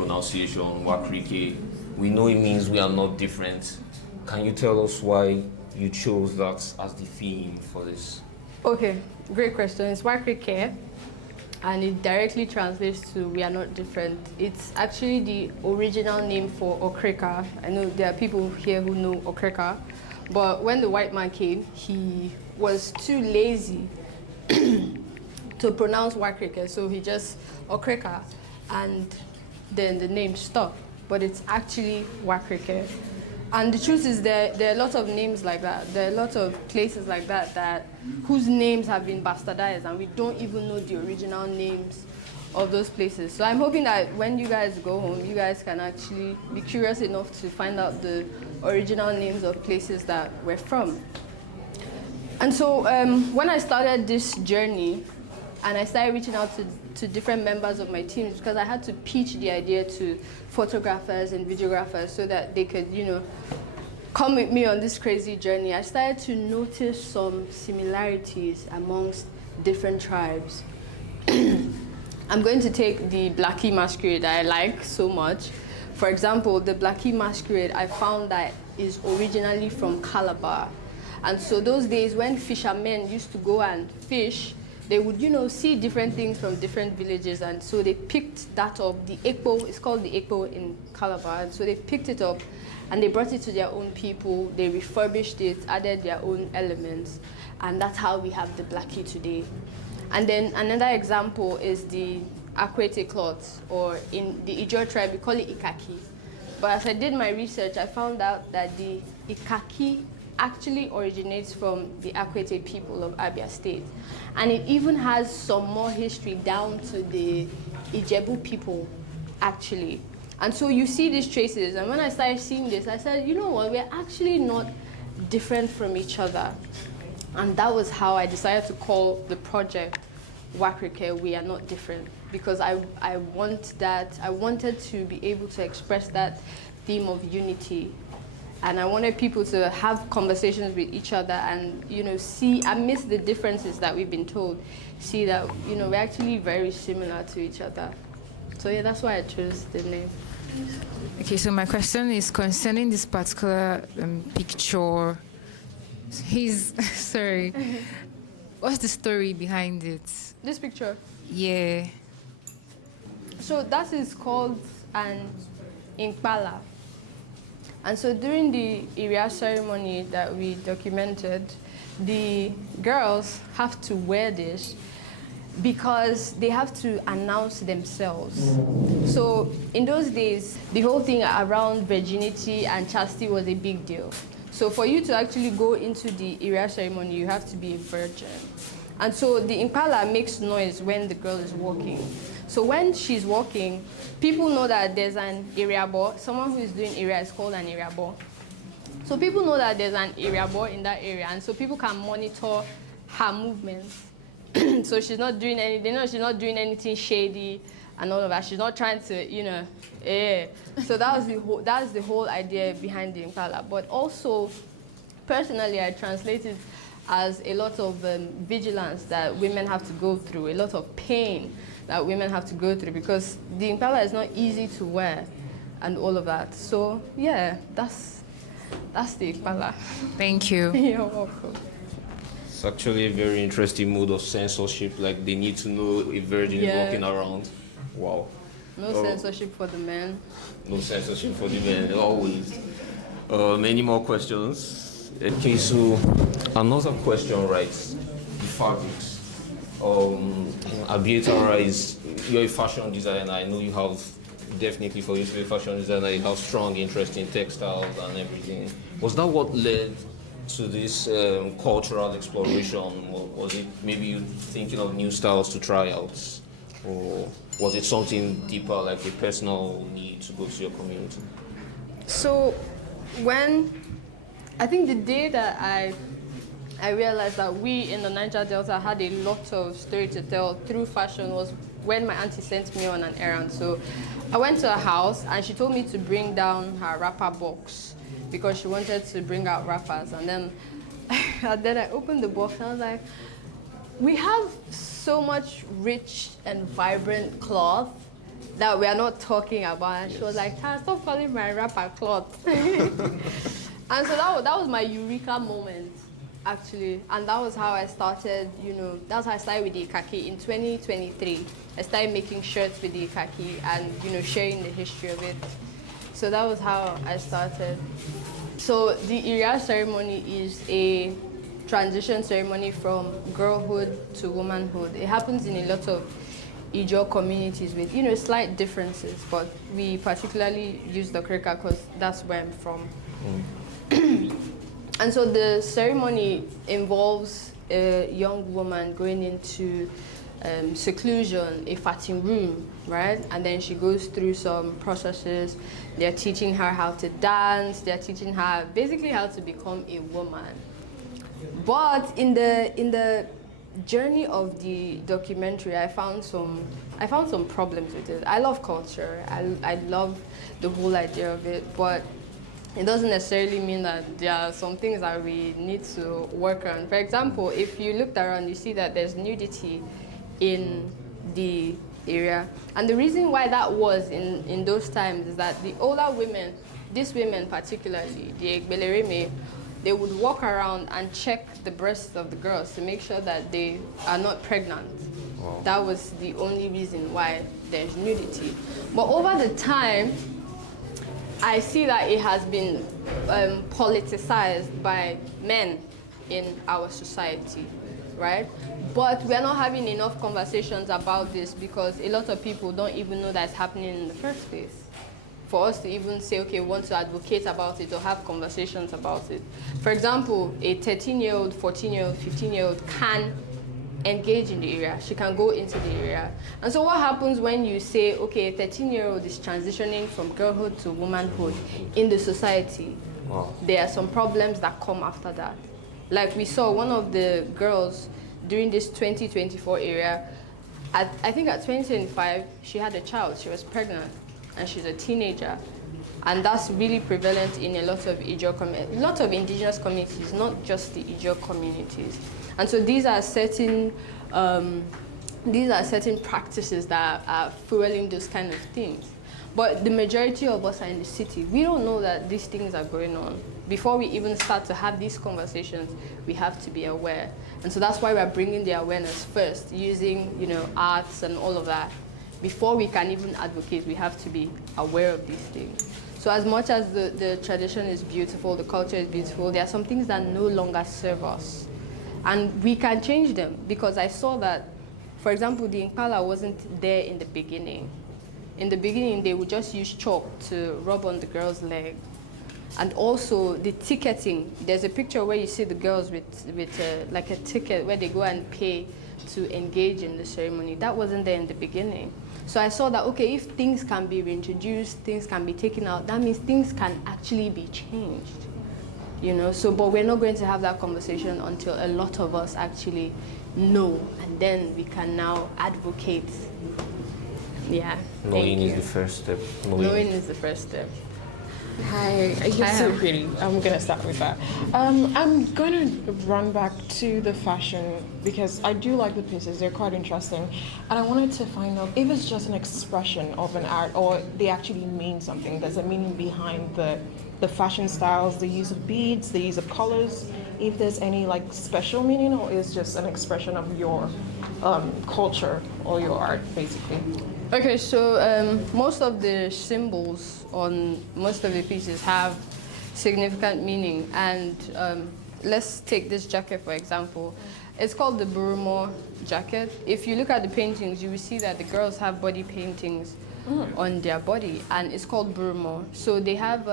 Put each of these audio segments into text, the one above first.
pronunciation, Wakirike. We know it means we are not different. Can you tell us why you chose that as the theme for this? Okay, great question. It's Wakirike, and it directly translates to "we are not different." It's actually the original name for Okrika. I know there are people here who know Okrika, but when the white man came, he was too lazy to pronounce Wakirike, so he just Okrika, and then the name stuck. But it's actually Wakirike. And the truth is there are a lot of names like that. There are a lot of places like that whose names have been bastardized, and we don't even know the original names of those places. So I'm hoping that when you guys go home, you guys can actually be curious enough to find out the original names of places that we're from. And so when I started this journey, and I started reaching out to different members of my teams, because I had to pitch the idea to photographers and videographers so that they could, come with me on this crazy journey. I started to notice some similarities amongst different tribes. I'm going to take the Blackie masquerade that I like so much. For example, the Blackie masquerade, I found that is originally from Calabar. And so those days when fishermen used to go and fish, they would, see different things from different villages, and so they picked that up. The Ekpo, it's called the Ekpo in Calabar, and so they picked it up and they brought it to their own people, they refurbished it, added their own elements, and that's how we have the Blackie today. And then another example is the Akwete cloth, or in the Ijaw tribe, we call it Ikaki. But as I did my research, I found out that the Ikaki actually originates from the Akwete people of Abia State. And it even has some more history down to the Ijebu people, actually. And so you see these traces, and when I started seeing this, I said, you know what, we're actually not different from each other. And that was how I decided to call the project Wakirike, We Are Not Different, because I wanted to be able to express that theme of unity. And I wanted people to have conversations with each other and, see, amidst the differences that we've been told, see that, we're actually very similar to each other. So yeah, that's why I chose the name. Okay, so my question is concerning this particular picture. Sorry, what's the story behind it? This picture? Yeah. So that is called an Impala. And so during the Iria ceremony that we documented, the girls have to wear this because they have to announce themselves. So in those days, the whole thing around virginity and chastity was a big deal. So for you to actually go into the Iria ceremony, you have to be a virgin. And so the Impala makes noise when the girl is walking. So when she's walking, people know that there's an area boy. Someone who is doing area is called an area boy. So people know that there's an area boy in that area, and so people can monitor her movements. So she's not doing anything. She's not doing anything shady and all of that. She's not trying to, So that's the whole idea behind the Impala. But also, personally, I translated as a lot of vigilance that women have to go through, a lot of pain that women have to go through, because the Impala is not easy to wear and all of that. So yeah, that's the Impala. Thank you. You're welcome. It's actually a very interesting mode of censorship, like they need to know if virgin is walking around. Wow. No censorship for the men. No censorship for the men, always. Many more questions. Okay, so another question, right? The fabrics. AbiyeTara, you're a fashion designer. I know you have, definitely for you to be a fashion designer, you have strong interest in textiles and everything. Was that what led to this cultural exploration? Was it maybe you thinking of new styles to try out? Or was it something deeper, like a personal need to go to your community? So I think the day that I realized that we in the Niger Delta had a lot of story to tell through fashion was when my auntie sent me on an errand. So I went to her house and she told me to bring down her wrapper box because she wanted to bring out wrappers. And then I opened the box and I was like, we have so much rich and vibrant cloth that we are not talking about. And she was like, "Tara, stop calling my rapper cloth." And so that was my eureka moment, actually. And that was how I started, that's how I started with the Ikaki. In 2023, I started making shirts with the Ikaki and, sharing the history of it. So that was how I started. So the Iria ceremony is a transition ceremony from girlhood to womanhood. It happens in a lot of Ijaw communities with, slight differences, but we particularly use the Okrika because that's where I'm from. And so the ceremony involves a young woman going into seclusion, a fatting room, right? And then she goes through some processes. They're teaching her how to dance. They're teaching her basically how to become a woman. But in the journey of the documentary, I found some problems with it. I love culture. I love the whole idea of it, but it doesn't necessarily mean that there are some things that we need to work on. For example, if you looked around, you see that there's nudity in the area. And the reason why that was in those times is that the older women, these women particularly, the Egbelereme, they would walk around and check the breasts of the girls to make sure that they are not pregnant. Wow. That was the only reason why there's nudity. But over the time, I see that it has been politicized by men in our society, right? But we're not having enough conversations about this because a lot of people don't even know that it's happening in the first place. For us to even say, okay, we want to advocate about it or have conversations about it. For example, a 13-year-old, 14-year-old, 15-year-old can engage in the area. She can go into the area. And so what happens when you say, okay, a 13-year-old is transitioning from girlhood to womanhood in the society? Wow. There are some problems that come after that. Like we saw one of the girls during this 2024 area, I think at 2025, she had a child. She was pregnant and she's a teenager. And that's really prevalent in a lot of Ijaw a lot of indigenous communities, not just the Ijaw communities. And so these are certain practices that are fueling those kind of things. But the majority of us are in the city. We don't know that these things are going on. Before we even start to have these conversations, we have to be aware. And so that's why we're bringing the awareness first, using arts and all of that. Before we can even advocate, we have to be aware of these things. So as much as the tradition is beautiful, the culture is beautiful, there are some things that no longer serve us. And we can change them, because I saw that, for example, the Impala wasn't there in the beginning. In the beginning, they would just use chalk to rub on the girl's leg. And also the ticketing, there's a picture where you see the girls with like a ticket where they go and pay to engage in the ceremony. That wasn't there in the beginning. So I saw that, okay, if things can be reintroduced, things can be taken out, that means things can actually be changed. But we're not going to have that conversation until a lot of us actually know, and then we can now advocate. Yeah. Knowing is the first step. Knowing is the first step. Hi, you're so pretty. I'm gonna start with that. I'm gonna run back to the fashion because I do like the pieces. They're quite interesting, and I wanted to find out if it's just an expression of an art or they actually mean something. There's a meaning behind the fashion styles, the use of beads, the use of colors. If there's any special meaning, or is just an expression of your culture or your art, basically. Okay, so most of the symbols on most of the pieces have significant meaning. And let's take this jacket, for example. It's called the Burumo jacket. If you look at the paintings, you will see that the girls have body paintings on their body, and it's called Burumo. So they have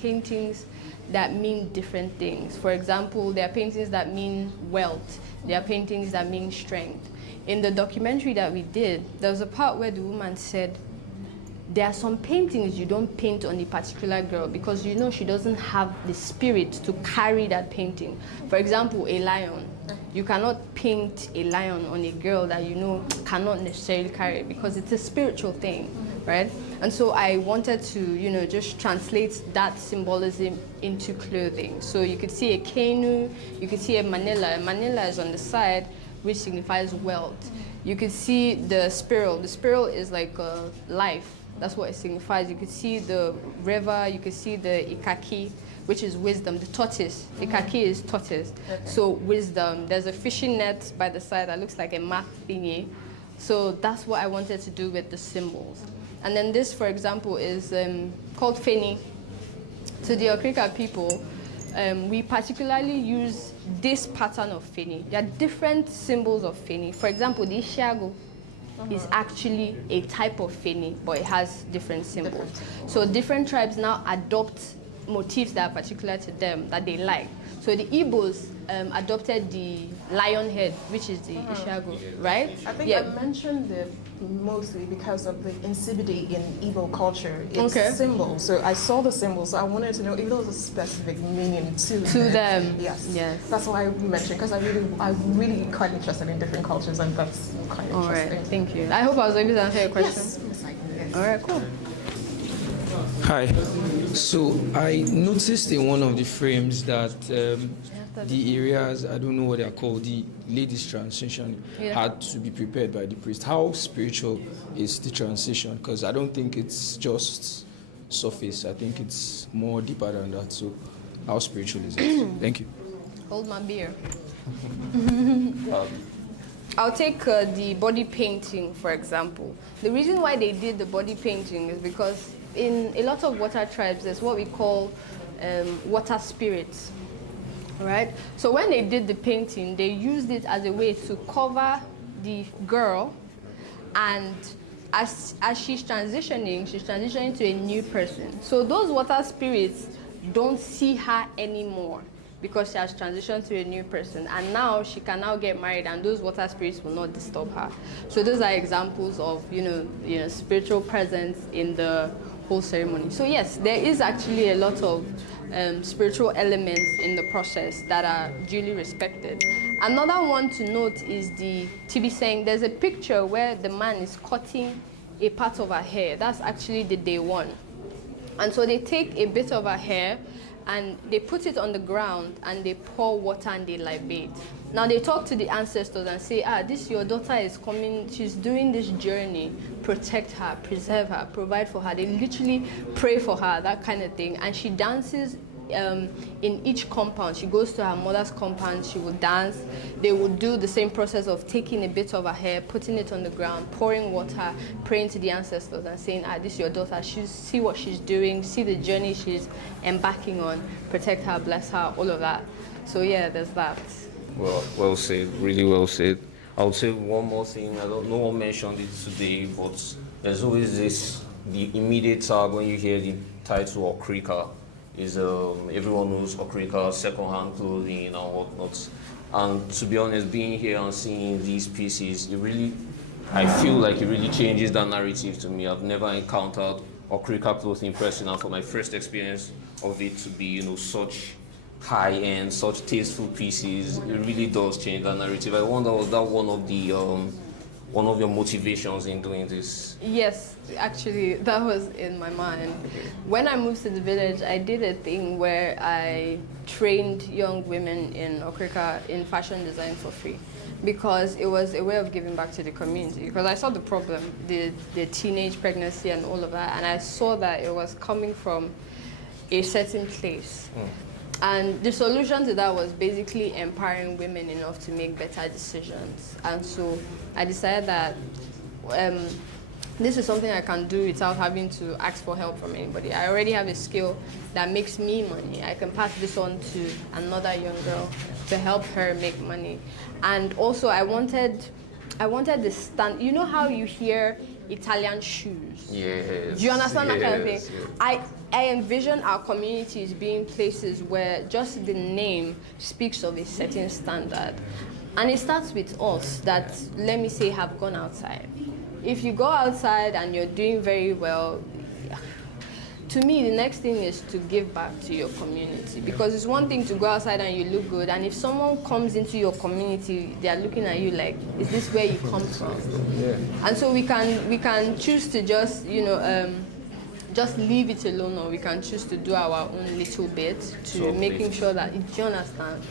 paintings that mean different things. For example, there are paintings that mean wealth. There are paintings that mean strength. In the documentary that we did, there was a part where the woman said, there are some paintings you don't paint on a particular girl because she doesn't have the spirit to carry that painting. For example, a lion. You cannot paint a lion on a girl that cannot necessarily carry it because it's a spiritual thing, right? And so I wanted to, just translate that symbolism into clothing. So you could see a kenu, you could see a manila. A manila is on the side, which signifies wealth. You could see the spiral. The spiral is like life. That's what it signifies. You could see the river, you could see the Ikaki, which is wisdom, the tortoise. Ikaki is tortoise. Okay. So wisdom. There's a fishing net by the side that looks like a math thingy. So that's what I wanted to do with the symbols. And then this, for example, is called Feni. To the Wakirike people, we particularly use this pattern of Feni. There are different symbols of Feni. For example, the Ijaw is actually a type of Feni, but it has different symbols. So different tribes now adopt motifs that are particular to them, that they like. So the Igbos adopted the lion head, which is the Ijaw, right? I think I mentioned it mostly because of the insipidity in Igbo culture. It's symbols. So I saw the symbols, so I wanted to know if there was a specific meaning to them. Yes. Yes. That's why I mentioned, because I'm really quite interested in different cultures, and that's quite interesting. All right, thank you. I hope I was able to answer your question. Yes. All right, cool. Hi. So I noticed in one of the frames that the areas, I don't know what they're called, the ladies' transition had to be prepared by the priest. How spiritual is the transition? Because I don't think it's just surface. I think it's more deeper than that. So how spiritual is it? Thank you. Hold my beer. I'll take the body painting, for example. The reason why they did the body painting is because in a lot of water tribes, there's what we call water spirits, right? So when they did the painting, they used it as a way to cover the girl, and as she's transitioning to a new person. So those water spirits don't see her anymore because she has transitioned to a new person, and now she can now get married, and those water spirits will not disturb her. So those are examples of spiritual presence in the whole ceremony. So yes, there is actually a lot of spiritual elements in the process that are duly respected. Another one to note is the Tibiseng. There's a picture where the man is cutting a part of her hair. That's actually the day one. And so they take a bit of her hair and they put it on the ground and they pour water and they libate. Now they talk to the ancestors and say, this your daughter is coming, she's doing this journey, protect her, preserve her, provide for her. They literally pray for her, that kind of thing. And she dances in each compound. She goes to her mother's compound, she will dance. They will do the same process of taking a bit of her hair, putting it on the ground, pouring water, praying to the ancestors and saying, this is your daughter, see what she's doing, see the journey she's embarking on, protect her, bless her, all of that. So yeah, there's that. Well said, really well said. I would say one more thing. I don't know one mentioned it today, but there's always the immediate tag when you hear the title Wakirike is everyone knows Wakirike, second-hand clothing and whatnot. And to be honest, being here and seeing these pieces, I feel like it really changes the narrative to me. I've never encountered Wakirike clothing in person, and for my first experience of it to be, such high-end, such tasteful pieces, it really does change the narrative. I wonder, was that one of your motivations in doing this? Yes, actually, that was in my mind. When I moved to the village, I did a thing where I trained young women in Wakirike in fashion design for free, because it was a way of giving back to the community. Because I saw the problem, the teenage pregnancy and all of that, and I saw that it was coming from a certain place. And the solution to that was basically empowering women enough to make better decisions. And so I decided that this is something I can do without having to ask for help from anybody. I already have a skill that makes me money. I can pass this on to another young girl to help her make money. And also I wanted the stand. You know how you hear Italian shoes? Yes. Do you understand that kind of thing? Yes. I envision our communities being places where just the name speaks of a certain standard. And it starts with us that, let me say, have gone outside. If you go outside and you're doing very well, to me, the next thing is to give back to your community. Because it's one thing to go outside and you look good, and if someone comes into your community, they're looking at you like, is this where you come from? Yeah. And so we can choose to just, just leave it alone, or we can choose to do our own little bit to making sure that, do you understand?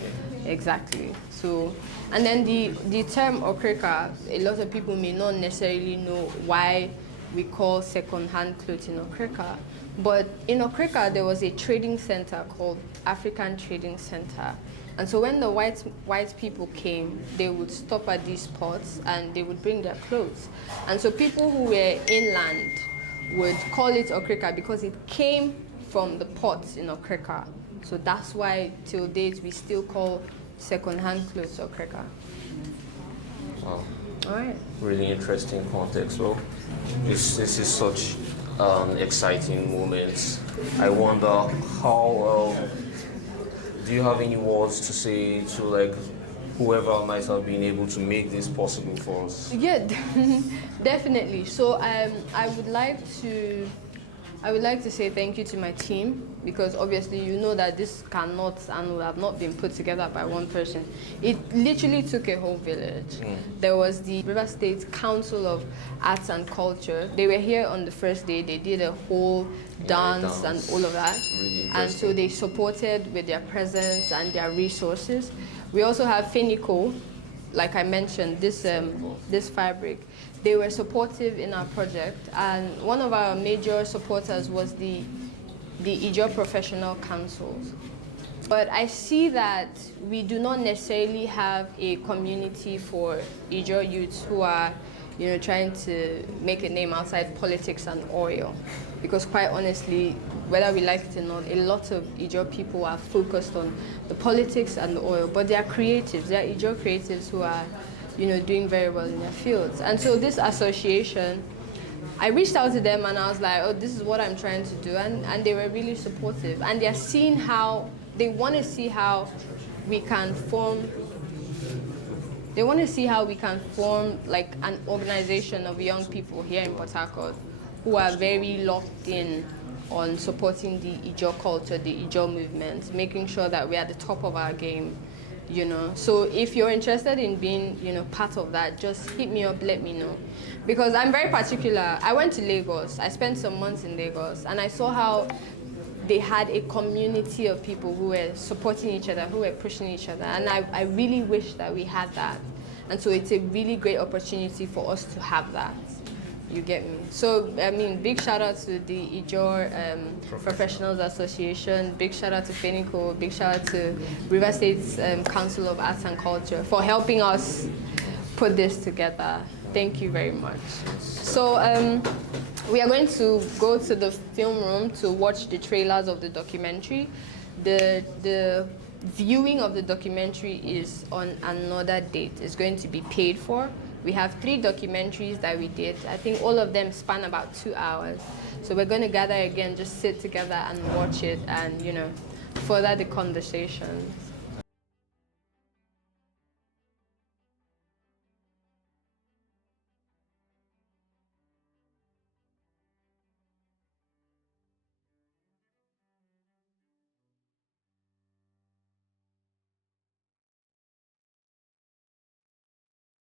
Exactly. So, and then the term Wakirike, a lot of people may not necessarily know why we call second-hand clothes in Okrika. But in Okrika, there was a trading center called African Trading Center. And so when the white people came, they would stop at these ports and they would bring their clothes. And so people who were inland would call it Okrika because it came from the ports in Okrika. So that's why till date we still call second-hand clothes Okrika. Wow. All right. Really interesting context. Well, this is such exciting moment. I wonder how, do you have any words to say to like whoever might have been able to make this possible for us? Yeah, definitely. So I would like to say thank you to my team, because obviously you know that this cannot and will have not been put together by one person. It literally took a whole village. There was the River State Council of Arts and Culture. They were here on the first day. They did a whole dance and all of that. Really, and so they supported with their presence and their resources. We also have Fenico, like I mentioned, this fabric. They were supportive in our project, and one of our major supporters was the Ijaw Professional Councils. But I see that we do not necessarily have a community for Ijaw youths who are, trying to make a name outside politics and oil. Because quite honestly, whether we like it or not, a lot of Ijaw people are focused on the politics and the oil, but they are creatives. They are Ijaw creatives who are, doing very well in their fields. And so this association, I reached out to them and I was like, oh, this is what I'm trying to do. And they were really supportive. And they're seeing how, they want to see how we can form, like an organization of young people here in Port Harcourt who are very locked in on supporting the Ijaw culture, the Ijaw movement, making sure that we're at the top of our game. So if you're interested in being, part of that, just hit me up, let me know. Because I'm very particular. I went to Lagos. I spent some months in Lagos, and I saw how they had a community of people who were supporting each other, who were pushing each other. And I really wish that we had that. And so it's a really great opportunity for us to have that. You get me? So, I mean, big shout out to the Ijaw Professionals Association, big shout out to Fenico, big shout out to River State's Council of Arts and Culture for helping us put this together. Thank you very much. So, we are going to go to the film room to watch the trailers of the documentary. The viewing of the documentary is on another date. It's going to be paid for. We have 3 documentaries that we did. I think all of them span about 2 hours. So we're going to gather again, just sit together and watch it and, further the conversation.